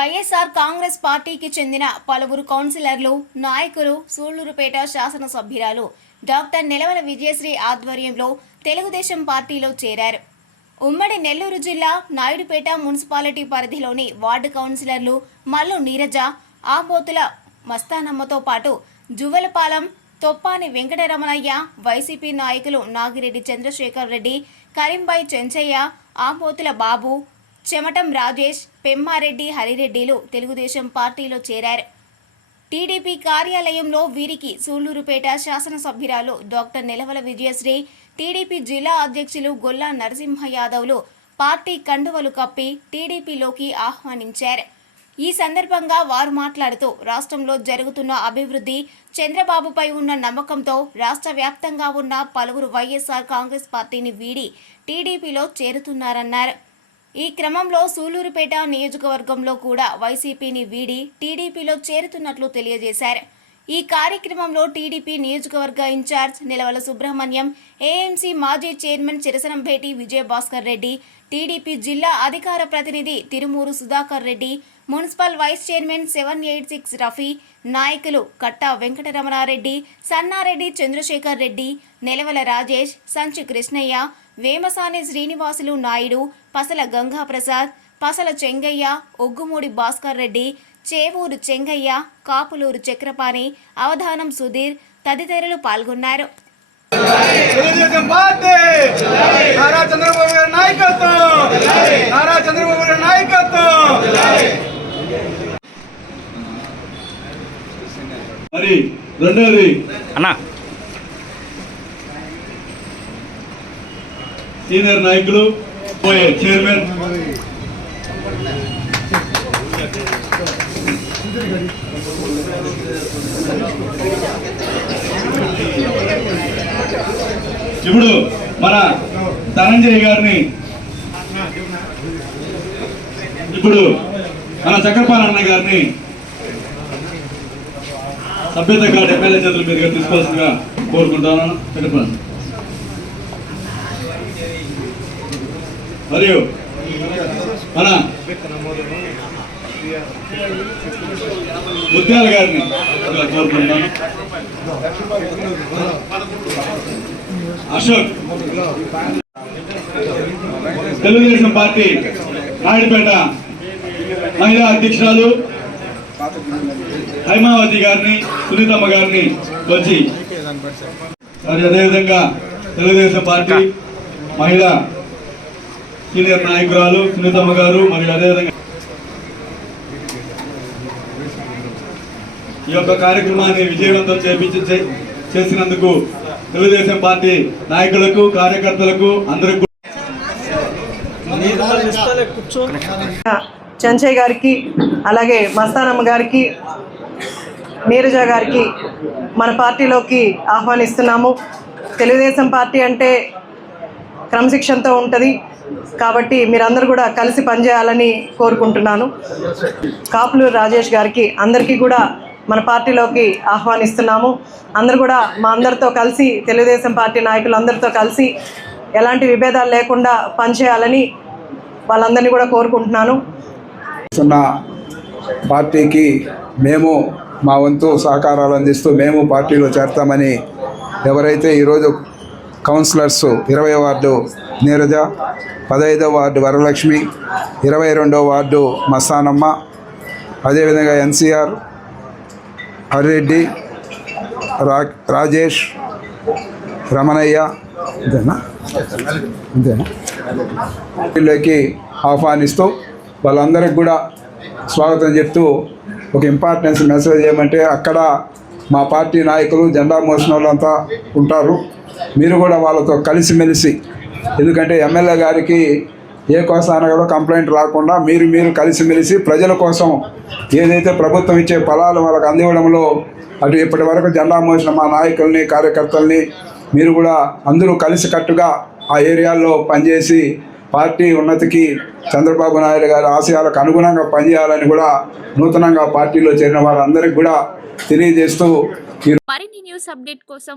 వైఎస్ఆర్ కాంగ్రెస్ పార్టీకి చెందిన పలువురు కౌన్సిలర్లు నాయకులు సూళ్ళూరుపేట శాసనసభ్యురాలు డాక్టర్ నిలవల విజయశ్రీ ఆధ్వర్యంలో తెలుగుదేశం పార్టీలో చేరారు. ఉమ్మడి నెల్లూరు జిల్లా నాయుడుపేట మున్సిపాలిటీ పరిధిలోని వార్డు కౌన్సిలర్లు మల్లు నీరజ ఆబోతుల మస్తానమ్మతో పాటు జువలపాలెం తొప్పాని వెంకటరమణయ్య వైసీపీ నాయకులు నాగిరెడ్డి చంద్రశేఖర్ రెడ్డి కరీంబాయి చెంచయ్య ఆపోతుల బాబు చెమటం రాజేష్ పెమ్మారెడ్డి హరిరెడ్డిలు తెలుగుదేశం పార్టీలో చేరారు. టీడీపీ కార్యాలయంలో వీరికి సూళ్ళూరుపేట శాసనసభ్యురాలు డాక్టర్ నిలవల విజయశ్రీ టీడీపీ జిల్లా అధ్యక్షులు గొల్లా నరసింహ యాదవ్లు పార్టీ కండువలు కప్పి టీడీపీలోకి ఆహ్వానించారు. ఈ సందర్భంగా వారు మాట్లాడుతూ రాష్ట్రంలో జరుగుతున్న అభివృద్ధి చంద్రబాబుపై ఉన్న నమ్మకంతో రాష్ట్ర వ్యాప్తంగా ఉన్న పలువురు వైఎస్ఆర్ కాంగ్రెస్ పార్టీని వీడి టీడీపీలో చేరుతున్నారన్నారు. ఈ క్రమంలో సూలూరుపేట నియోజకవర్గంలో కూడా వైసీపీని వీడి టీడీపీలో చేరుతున్నట్లు తెలియజేశారు. ఈ కార్యక్రమంలో టీడీపీ నియోజకవర్గ ఇన్ఛార్జ్ నిలవల సుబ్రహ్మణ్యం ఏఎంసీ మాజీ చైర్మన్ చిరసనంభేటి విజయభాస్కర్ రెడ్డి టీడీపీ జిల్లా అధికార ప్రతినిధి Tirumuru Sudhakar Reddy municipal vice chairman seven eight six Rafi నాయకులు కట్టా వెంకటరమణారెడ్డి సన్నారెడ్డి చంద్రశేఖర్ రెడ్డి నెలవల రాజేష్ సంచు కృష్ణయ్య వేమసాని శ్రీనివాసులు నాయుడు పసల గంగాప్రసాద్ పసల చెంగయ్య ఒగ్గుమూడి భాస్కర్ రెడ్డి చేవూరు చెంగయ్య కాపులూరు చక్రపాణి అవధానం సుధీర్ తదితరులు పాల్గొన్నారు. తెలుగుదేశం పార్టీ! నారా చంద్రబాబు గారి నాయకత్వం! నారా చంద్రబాబు గారి నాయకత్వం! మరి రెండోది అన్నా సీనియర్ నాయకులు పోయే చైర్మన్. ఇప్పుడు మన ధనంజయ్ గారిని ఇప్పుడు మన చక్రపాల అన్న గారిని సభ్యత కార్డు ఎమ్మెల్యే చేతుల మీదుగా తీసుకోవాల్సిందిగా కోరుకుంటాను. చక్రపాల మరియు మన ముత్యాల గారిని కోరుకుంటాను అశోక్ తెలుగుదేశం పార్టీ నాయుడుపేట మహిళా అధ్యక్షురాలు హైమావతి గారిని సునీతమ్మ గారిని వచ్చి. మరి అదేవిధంగా తెలుగుదేశం పార్టీ మహిళా సీనియర్ నాయకురాలు సునీతమ్మ గారు మరియు అదేవిధంగా ఈ యొక్క కార్యక్రమాన్ని విజయవంతం చేపించి చే- చేసినందుకు తెలుగుదేశం పార్టీ నాయకులకు కార్యకర్తలకు అందరికీ చంచయ్య గారికి అలాగే మస్తానమ్మ గారికి నీరజ గారికి మన పార్టీలోకి ఆహ్వానిస్తున్నాము. తెలుగుదేశం పార్టీ అంటే క్రమశిక్షణతో ఉంటుంది. కాబట్టి మీరందరూ కూడా కలిసి పనిచేయాలని కోరుకుంటున్నాను. కాపులూరు రాజేష్ గారికి అందరికీ కూడా మన పార్టీలోకి ఆహ్వానిస్తున్నాము. అందరూ కూడా మా అందరితో కలిసి తెలుగుదేశం పార్టీ నాయకులందరితో కలిసి ఎలాంటి విభేదాలు లేకుండా పనిచేయాలని వాళ్ళందరినీ కూడా కోరుకుంటున్నాను. ఉన్న పార్టీకి మేము మా వంతు సహకారాలు అందిస్తూ మేము పార్టీలో చేరతామని ఎవరైతే ఈరోజు కౌన్సిలర్స్ ఇరవై వార్డు నీరజ పదహైదో వార్డు వరలక్ష్మి ఇరవై రెండో వార్డు మస్తానమ్మ అదేవిధంగా ఎన్సీఆర్ హరిరెడ్డి రా రాజేష్ రమణయ్య అంతేనా అంతేనా వీళ్ళకి ఆహ్వానిస్తూ వాళ్ళందరికి కూడా స్వాగతం చెప్తూ ఒక ఇంపార్టెన్స్ మెసేజ్ ఏమంటే అక్కడ మా పార్టీ నాయకులు జెండా మోసిన వాళ్ళంతా ఉంటారు. మీరు కూడా వాళ్ళతో కలిసిమెలిసి ఎందుకంటే ఎమ్మెల్యే గారికి ఏ కోసాన కూడా కంప్లైంట్ రాకుండా మీరు మీరు కలిసిమెలిసి ప్రజల కోసం ఏదైతే ప్రభుత్వం ఇచ్చే ఫలాలు వాళ్ళకి అందివ్వడంలో అటు ఇప్పటి వరకు జెండా మోసిన మా నాయకుల్ని కార్యకర్తల్ని మీరు కూడా అందరూ కలిసికట్టుగా ఆ ఏరియాల్లో పనిచేసి పార్టీ ఉన్నతికి చంద్రబాబు నాయుడు గారి ఆశయాలకు అనుగుణంగా పనిచేయాలని కూడా నూతనంగా పార్టీలో చేరిన వారందరికీ కూడా తెలియజేస్తూ మరిన్ని న్యూస్ అప్డేట్ కోసం